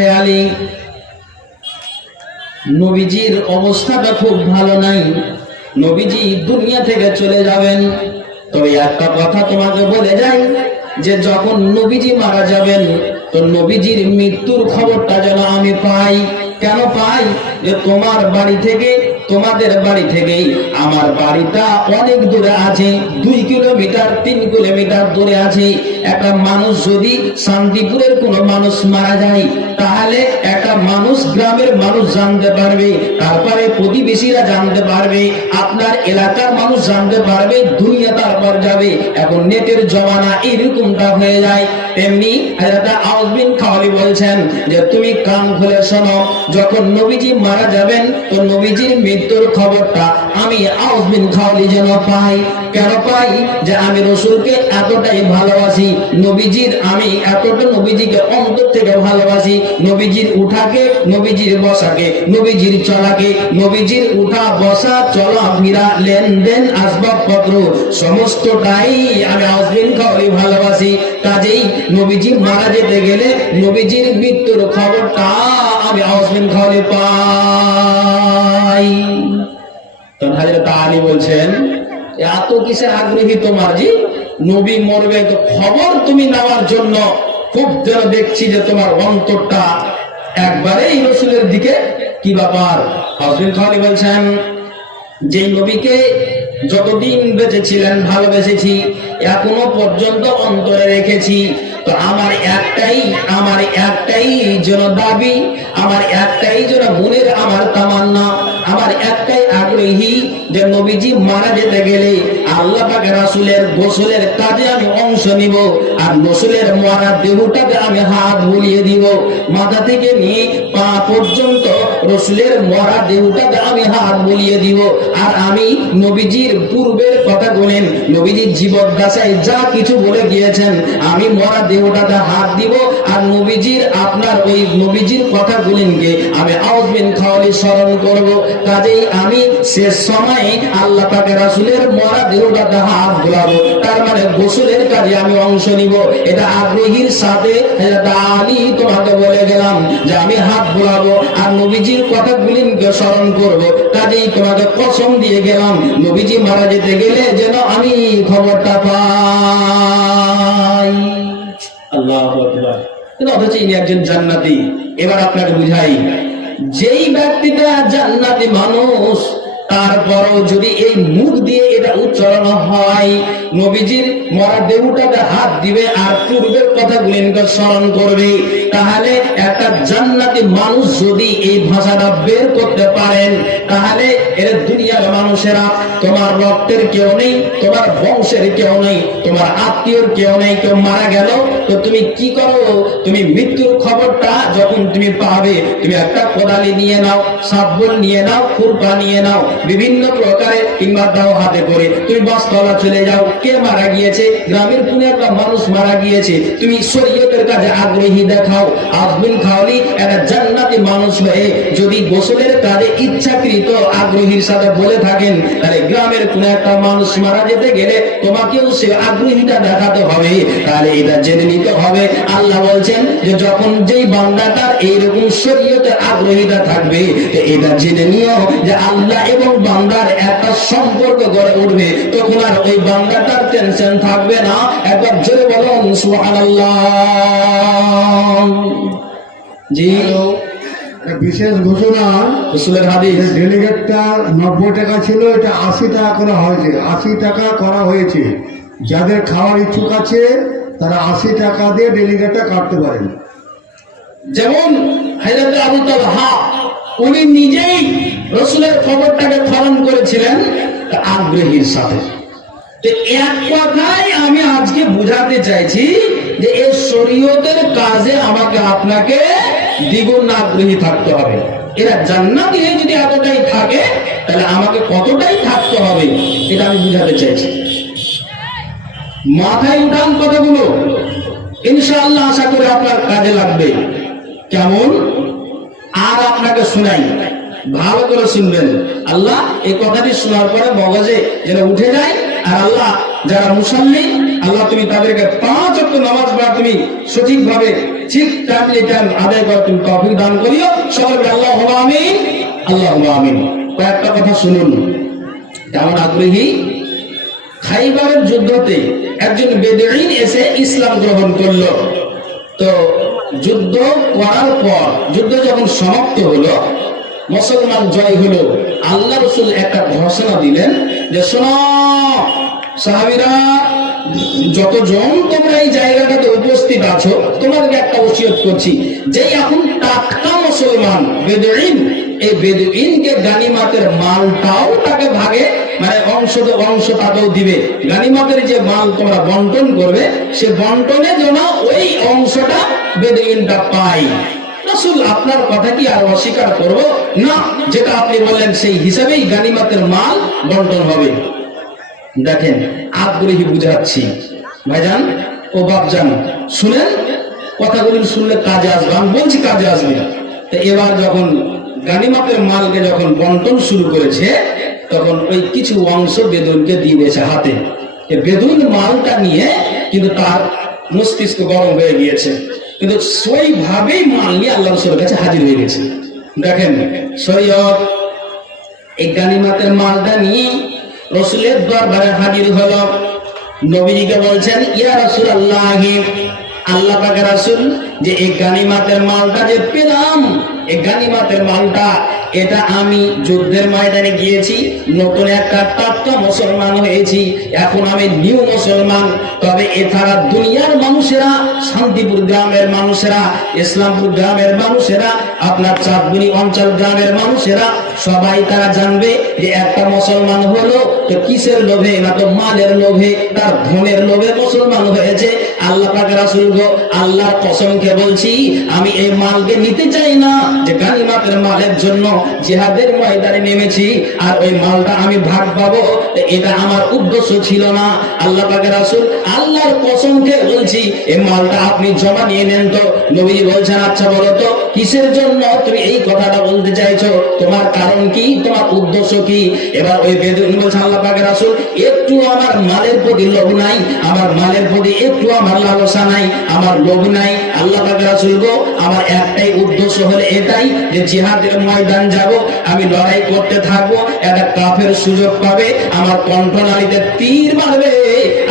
খেয়ালি নবীজির অবস্থাটা খুব ভালো নাই। নবীজি দুনিয়া থেকে চলে যাবেন। তবে একটা কথা তোমাকে বলে যাই, যে যখন নবীজি মারা যাবেন, তো নবীজির মৃত্যুর খবরটা যেন আমি পাই। কেন পাই? যে তোমার বাড়ি থেকে, তোমাদের বাড়ি থেকেই। আমার বাড়িটা অনেক দূরে আছে, দুই কিলোমিটার, তিন কিলোমিটার দূরে আছে। একটা মানুষ যদি শান্তিপুরের কোন মানুষ মারা যায়, তাহলে একটা মানুষ গ্রামের মানুষ জানতে পারবে, তারপরে প্রতিবেশীরা জানতে পারবে, আপনার এলাকার মানুষ জানতে পারবে, দুনিয়া তারপর যাবে। এখন নেটের জমানা এরকমটা হয়ে যায়। তেমনি আউজবিন খাওয়ালি বলছেন যে, তুমি কান খুলে শোনো, যখন নবীজি মারা যাবেন, তো নবীজির মৃত্যুর খবরটা আমি আউজবিন খাওয়ালি যেন পাই। কেন পাই যে আমি রসুলকে এতটাই ভালোবাসি, নবীজির আমি এতটা নবীজিকে অন্তর থেকে ভালোবাসি, নবীজির উঠাকে, নবীজির বসাকে, নবীজির চলাকে, নবীজির উঠা বসা চলা ফিরা লেনদেন আসবাবপত্র সমস্তটাই আমি খাওয়ালি ভালোবাসি। কাজেই নবীজি মারা যেতে গেলে নবীজির মৃত্যুর খবরটা আমি আউজবিন খাওয়ালি পাই। তখন আলী বলছেন এত কিসে আগ্রহী তোমার জি? নবী মরবে তো খবর তুমি নেওয়ার জন্য খুব যেন দেখছি যে তোমার অন্তরটা একবারেই রসুলের দিকে কি ব্যাপার? হজরত খালি বলছেন যে নবীকে যতদিন বেঁচেছিলেন, ভালোবেসেছি, এখনও পর্যন্ত অন্তরে রেখেছি, তো আমার একটাই আমার একটাই যেন দাবি, আমার একটাই যেন মনের, আমার তামান্না। আমার একটাই আগ্রহী যে নবীজি মারা যেতে গেলে আল্লাহ রাসুলের গোসলের কাজে আমি অংশ নিব আর রসুলের মরা দেহটাকে আমি হাত বুলিয়ে দিব। মাথা থেকে নিয়ে পা পর্যন্ত রসুলের মরা দেহটাকে আমি হাত বুলিয়ে দিব। আর আমি নবীজির পূর্বের কথা বলেন, নবীজির জীবদ্দশায় যা কিছু বলে গিয়েছেন, আমি মরা দেহটাতে হাত দিব আর নবীজির আপনার ওই নবীজির কথা গুলিনকে আমি আউজবিন খাওয়ালি স্মরণ করব। কাজেই আমি শেষ সময়ে আল্লাহ পাকে রাসুলের মরা হাত তার মানে গোসলের কাজে আমি অংশ নিব। এটা আগ্রহীর সাথে আমি তোমাকে বলে গেলাম যে আমি হাত বোলাবো আর নবীজির কথা স্মরণ করব। কাজেই তোমাকে কসম দিয়ে গেলাম নবীজি মারা যেতে গেলে যেন আমি খবরটা পাই। আল্লাহ কিন্তু অথচ ইনি একজন জান্নাতি। এবার আপনাকে বুঝাই যেই ব্যক্তিটা জান্নাতি মানুষ তারপরও যদি এই মুখ দিয়ে এটা উচ্চারণ হয়, নবীজির মরা দেহটাতে হাত দিবে আর পূর্বের কথা গুলিনকে স্মরণ করবে। তাহলে একটা জান্নাতি মানুষ যদি এই ভাষাটা বের করতে পারেন, তাহলে এর দুনিয়ার মানুষেরা তোমার রক্তের কেউ নেই, তোমার বংশের কেউ নেই, তোমার আত্মীয়র কেউ নেই, কেউ মারা গেল, তো তুমি কি করো? তুমি মৃত্যুর খবরটা যখন তুমি পাবে, তুমি একটা কোদালি নিয়ে নাও সাবল নিয়ে নাও কুরপা নিয়ে নাও, বিভিন্ন প্রকারে কিংবা দাও হাতে করে। তুমি বাসতলা চলে যাও, কে মারা গিয়েছে? গ্রামের কোন একটা মানুষ মারা গিয়েছে। তুমি শরীয়তের কাজে আগ্রহী দেখাও আজমিন খাওয়ালি একটা জান্নাতি মানুষ হয়ে যদি গোসলের কাজে ইচ্ছাকৃত আগ্রহীর সাথে বলে থাকেন, তাহলে গ্রামের কোন একটা মানুষ মারা যেতে গেলে তোমাকেও সে আগ্রহীটা দেখাতে হবে। তাহলে এটা জেনে নিতে হবে। আল্লাহ বলছেন যে যখন যেই বান্দাটার এইরকম শরীয়তের আগ্রহীটা থাকবে এটা জেনে নিও যে আল্লাহ এবং বান্দার একটা সম্পর্ক গড়ে উঠবে। তখন আর ওই বান্দাটার টেনশন থাকবে না। একবার জোরে বলুন, সুবহানাল্লাহ। জি বিশেষ ঘোষণা রসুলের হাদিস। ডেলিগেটটা নব্বই টাকা ছিল এটা আশি টাকা করা হয়েছে। আশি টাকা করা হয়েছে। যাদের খাওয়ার ইচ্ছুক আছে তারা আশি টাকা দিয়ে ডেলিগেটটা কাটতে পারেন। যেমন হাজরত আবু তালহা উনি নিজেই রসুলের খবরটাকে খনন করেছিলেন আগ্রহীর সাথে। এক কথাই আমি আজকে বুঝাতে চাইছি যে এই শরীয়তের কাজে আমাকে আপনাকে দ্বিগুণ আগ্রহী থাকতে হবে। এরা যদি এতটাই থাকে, তাহলে আমাকে কতটাই থাকতে হবে, এটা আমি বুঝাতে চাইছি। মাথায় উঠান কথাগুলো। ইনশাআল্লাহ আশা করি আপনার কাজে লাগবে। কেমন? আর আপনাকে শোনাই। ভালো করে শুনবেন। আল্লাহ এই কথাটি শোনার পরে মগজে যেন উঠে যায়। আর আল্লাহ, যারা মুসল্লি, আল্লাহ তুমি তাদেরকে পাঁচ অক্ট নামাজ পড়া তুমি সঠিকভাবে ঠিক টাইমলি টাইম আদায় করার তুমি তৌফিক দান করিও। সকলকে আল্লাহ আমিন। আল্লাহ আমিন। কয়েকটা কথা শুনুন। কেমন আগ্রহী। খাইবারের যুদ্ধতে একজন বেদুইন এসে ইসলাম গ্রহণ করল। তো যুদ্ধ করার পর, যুদ্ধ যখন সমাপ্ত হলো, মুসলমান জয় হলো। আল্লাহ রসুল একটা ঘোষণা দিলেন যে, শোনো সাহাবিরা যতজন তোমরা এই জায়গাটাতে উপস্থিত আছো, তোমাদেরকে একটা ওসিয়ত করছি। যে এখন টাটকা মুসলমান বেদুইন এই বেদুইনকে গানিমাতের মালটাও তাকে ভাগে মানে অংশ তো অংশ তাকেও দিবে। গানিমাতের যে মাল তোমরা বন্টন করবে, সে বন্টনে যেন ওই অংশটা বেদুইনটা পাই রাসূল, আপনার কথা কি আর অস্বীকার করব? না, যেটা আপনি বললেন সেই হিসাবেই গানিমাতের মাল বন্টন হবে। দেখেন আগ্রহী বুঝাচ্ছি। ভাইজান, ও বাপজান, শুনেন? কথাগুলি শুনলে কাজে আসবে। আমি বলছি কাজে আসবে তো এবার যখন গানিমাতের মালকে যখন বন্টন শুরু করেছে, তখন ওই কিছু অংশ বেদুনকে দিয়ে দিয়েছে হাতে। বেদুন মালটা নিয়ে কিন্তু তার মস্তিষ্ক গরম হয়ে গিয়েছে। কিন্তু সেইভাবেই মাল নিয়ে আল্লাহ রসুলের কাছে হাজির হয়ে গেছে। দেখেন, সৈয়দ, এই গানিমাতের মালটা নিয়ে রসুলের দরবারে হাজির হলো। নবীজিকে বলছেন, ইয়া রসুল আল্লাহ আল্লাহ পাকে রাসুল, যে এই গানিমাতের মালটা যে পেলাম, এই গানিমাতের মালটা এটা আমি যুদ্ধের ময়দানে গিয়েছি, নতুন একটা টাটকা মুসলমান হয়েছি, এখন আমি নিউ মুসলমান। তবে এছাড়া দুনিয়ার মানুষেরা, শান্তিপুর গ্রামের মানুষেরা, ইসলামপুর গ্রামের মানুষেরা, আপনার চাঁদগুনি অঞ্চল গ্রামের মানুষেরা, সবাই তারা জানবে যে একটা মুসলমান হলো তো কিসের লোভে না তো মালের লোভে, তার ধনের লোভে মুসলমান হয়েছে। আল্লাহ পাক কসমকে বলছি, আমি এই মালকে নিতে চাই না, যে গানিমাতের মালের জন্য নেমেছি, আর ওই মালটা আমি ভাগ পাবো এটা আমার উদ্দেশ্য ছিল না। আল্লাহ পাক আল্লাহর কসমকে বলছি, এই মালটা আপনি জমা নিয়ে নেন তো। নবী বলছেন আচ্ছা বলো তো, কিসের জন্য তুমি এই কথাটা বলতে চাইছো? তোমার কারণ কি? তোমার উদ্দেশ্য কি? এবার ওই বেদুন বলছে, আল্লাহ পাকের রাসূল একটু আমার মালের প্রতি লোভ নাই, আমার মালের প্রতি একটু আমার লালসা নাই, আমার লোভ নাই। আল্লাহ রাসূল গো আমার একটাই উদ্দেশ্য হলো এটাই যে জিহাদের ময়দান যাব, আমি লড়াই করতে থাকব, একটা কাফের সুযোগ পাবে, আমার কণ্ঠনালীতে তীর মারবে,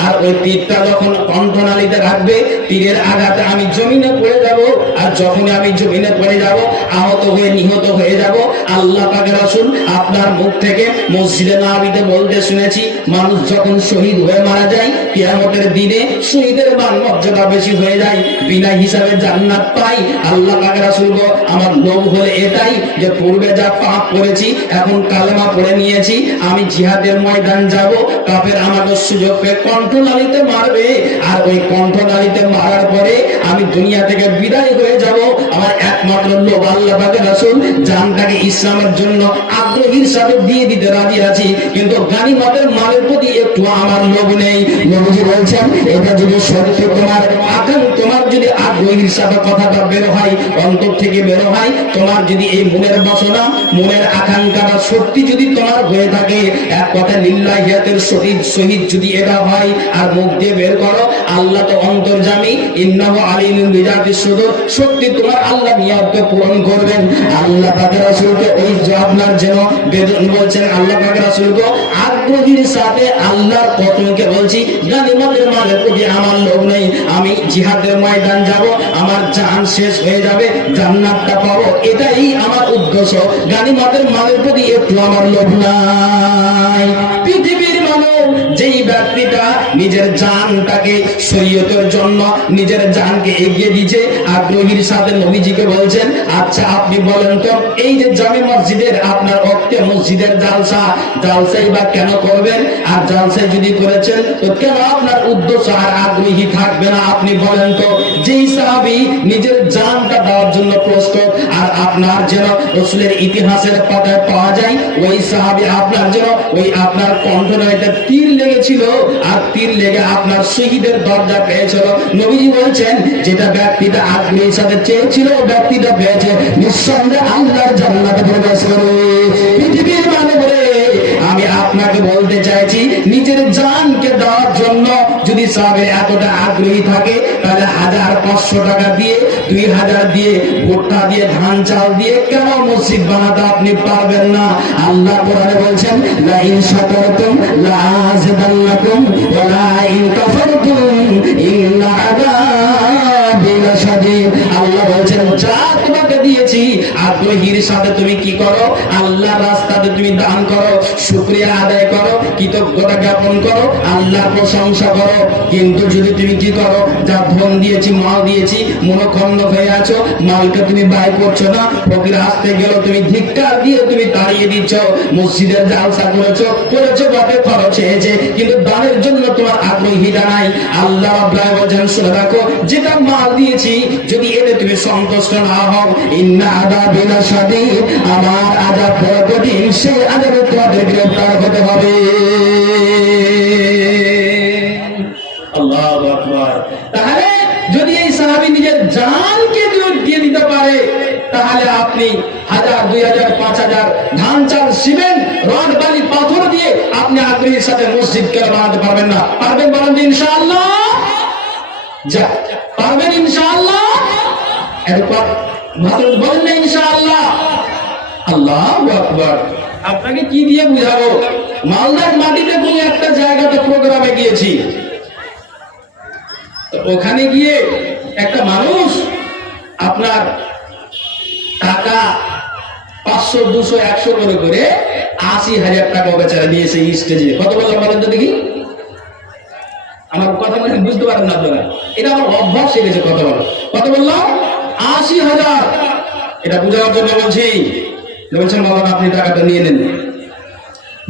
আর ওই তীরটা যখন কণ্ঠনালীতে রাখবে, তীরের আঘাতে আমি জমিনে পড়ে যাব, আর যখন আমি জমিনে পড়ে যাব, আহত হয়ে নিহত হয়ে যাব, আল্লাহ পাকের রাসূল আপনার মুখ থেকে মসজিদে নববীতে বলতে শুনেছি, মানুষ যখন শহীদ হয়ে মারা যায়, কিয়ামতের দিনে শহীদের মান মর্যাদা বেশি হয়ে যায়, বিনা হিসাবে জান্নাত পাই আল্লাহ পাকের রাসূল আমার লোভ হলে এটাই যে পূর্বে যা পাপ করেছি, এখন কালেমা পড়ে নিয়েছি, আমি জিহাদের ময়দান যাব কাফের আমাকে সুযোগ পেয়ে কণ্ঠনালীতে মারবে, আর ওই কণ্ঠনালীতে মারার পরে আমি দুনিয়া থেকে বিদায় হয়ে যাব। আমার একমাত্র লোক আল্লাহ পাকের রাসূল, জানটাকে ইসলামের জন্য আগ্রহীর সাথে দিয়ে দিতে রাজি আছি, কিন্তু গানিমতের মালের প্রতি একটু আমার লোভ নেই। নবীজি বলছেন এটা যদি সত্যি তোমার আকাঙ্ক তোমার যদি আগ্রহীর সাথে কথাটা বের হয়, অন্তর থেকে হয়। তোমার যদি এই মনের বাসনা, মনের আকাঙ্ক্ষাটা সত্যি যদি তোমার হয়ে থাকে, এক কথা লিল্লাহিয়াতের শহীদ শহীদ যদি এটা হয়, আর মুখ দিয়ে বের করো, আল্লাহ তো অন্তর্জামী ইন্নাহু সুদূর। সত্যি তোমার আল্লাহ পূরণ করবেন। আল্লাহ ওই যেন বেদন বলছেন, আল্লাহ আগ্রহীর সাথে আল্লাহর কসমকে বলছি মালের প্রতি আমার লোভ নেই। আমি জিহাদের ময়দান যাব, আমার জান শেষ হয়ে যাবে জান্নাতটা পাবো। এটাই আমার উদ্দেশ্য। গানিমতের মালের প্রতি একটু আমার লোভ নাই। ব্যক্তিটা নিজের জানটাকে শরীয়তের জন্য নিজের জানকে এগিয়ে দিয়েছে। আগ্রহীর সাথে নবীজিকে বলছেন আচ্ছা আপনি বলেন তো, এই যে জামে মসজিদের আপনার অক্তে মসজিদের জালসা, জালসাই বা কেন করবেন? আর জালসাই যদি করেছেন, তো কেন আপনার উদ্দেশ্য আর আগ্রহী থাকবে না? আপনি বলেন তো, যেই সাহাবি নিজের জানটা দেওয়ার জন্য প্রস্তুত আর আপনার যেন রসুলের ইতিহাসের পাতায় পাওয়া যায়, ওই সাহাবি আপনার যেন ওই আপনার কণ্ঠনালীতে তীর লেগেছিল, আর তীর লেগে আপনার শহীদের দরজা পেয়েছিল। নবীজি বলছেন, যেটা ব্যক্তিটা আপনি সাথে চেয়েছিল ব্যক্তিটা পেয়েছে। নিঃসন্দেহে আল্লাহর জান্নাতে প্রবেশ করে পৃথিবীর আমি আপনাকে বলতে চাইছি, নিজের জানকে দেওয়ার জন্য যদি সাহাবে এতটা আগ্রহী থাকে, তাহলে হাজার পাঁচশো টাকা দিয়ে, দুই হাজার দিয়ে, ভুট্টা দিয়ে, ধান চাল দিয়ে কেন মসজিদ বানাতে আপনি পারবেন না? আল্লাহ কোরআনে বলছেন লা ইন শাকারতুম লা আযিদান্নাকুম ওয়া লা ইন কাফারতুম ইন্না আল্লাহ আগ্রহীর সাথে তুমি কি করো? আল্লাহর রাস্তাতে তুমি দান করো, শুকরিয়া আদায় করো, কৃতজ্ঞতা জ্ঞাপন করো, আল্লাহর প্রশংসা করো। কিন্তু যদি তুমি কি করো? যা ধন দিয়েছি, মাল দিয়েছি হয়ে আছো মালকে তুমি ব্যয় করছ না, ফকির আসতে গেল, তুমি ধিক্কার দিয়ে তুমি তাড়িয়ে দিচ্ছ, মসজিদের জালসা করেছ করেছ খরচ হয়েছে, কিন্তু দানের জন্য তোমার আগ্রহীটা নাই। আল্লাহ রাব্বুল শুনে রাখো, যেটা মাল দিয়েছি, যদি এতে তুমি সন্তুষ্ট না হও, ইন্না আযাবি লাশাদীদ আমার বড় কঠিন সেই আযাবে তোমাদের গ্রেফতার হতে হবে। তাহলে যদি এই সাহাবী নিজের জানকে দিয়ে দিতে পারে, তাহলে আপনি হাজার, দুই হাজার, পাঁচ হাজার ধান চাল, সিমেন্ট, রড, বালি, পাথর দিয়ে আপনি আগ্রহীর সাথে মসজিদ কেন বানাতে পারবেন না? পারবেন বলেন ইনশাআল্লাহ? যা, পারবেন ইনশাআল্লাহ? এরপর আপনাকে কি দিয়ে বুঝাবো? মালদার মাটিতে কোনো একটা জায়গাতে প্রোগ্রামে গিয়েছি। ওখানে গিয়ে একটা মানুষ আপনার টাকা পাঁচশো, দুশো, একশো করে করে আশি হাজার টাকা বেচারা দিয়েছে স্টেজে কত বললাম বলেন তো দেখি। আমার কথা মানে বুঝতে পারেন না আপনারা। এটা আমার অভ্যাস হয়ে কথা বলা কত বললাম? আশি হাজার। এটা বোঝানোর জন্য বলছি, বলছেন, বাবা, আপনি টাকাটা নিয়ে নেন।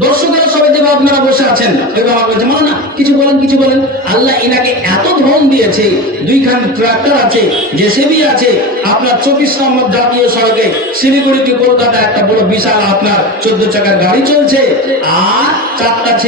দর্শকেরা সবাই যেভাবে আপনারা বসে আছেন, ওইভাবে বলছে মানে না কিছু বলেন কিছু বলেন। আল্লাহ ইনাকে এত ধন দিয়েছে, দুইখান ট্রাক্টর আছে, জেসিবি আছে, আপনার চব্বিশ নম্বর জাতীয় সড়কে শিলিগুড়ি টু কলকাতা একটা বড় বিশাল আপনার চোদ্দ চাকার গাড়ি চলছে, আর চারটা ছেলে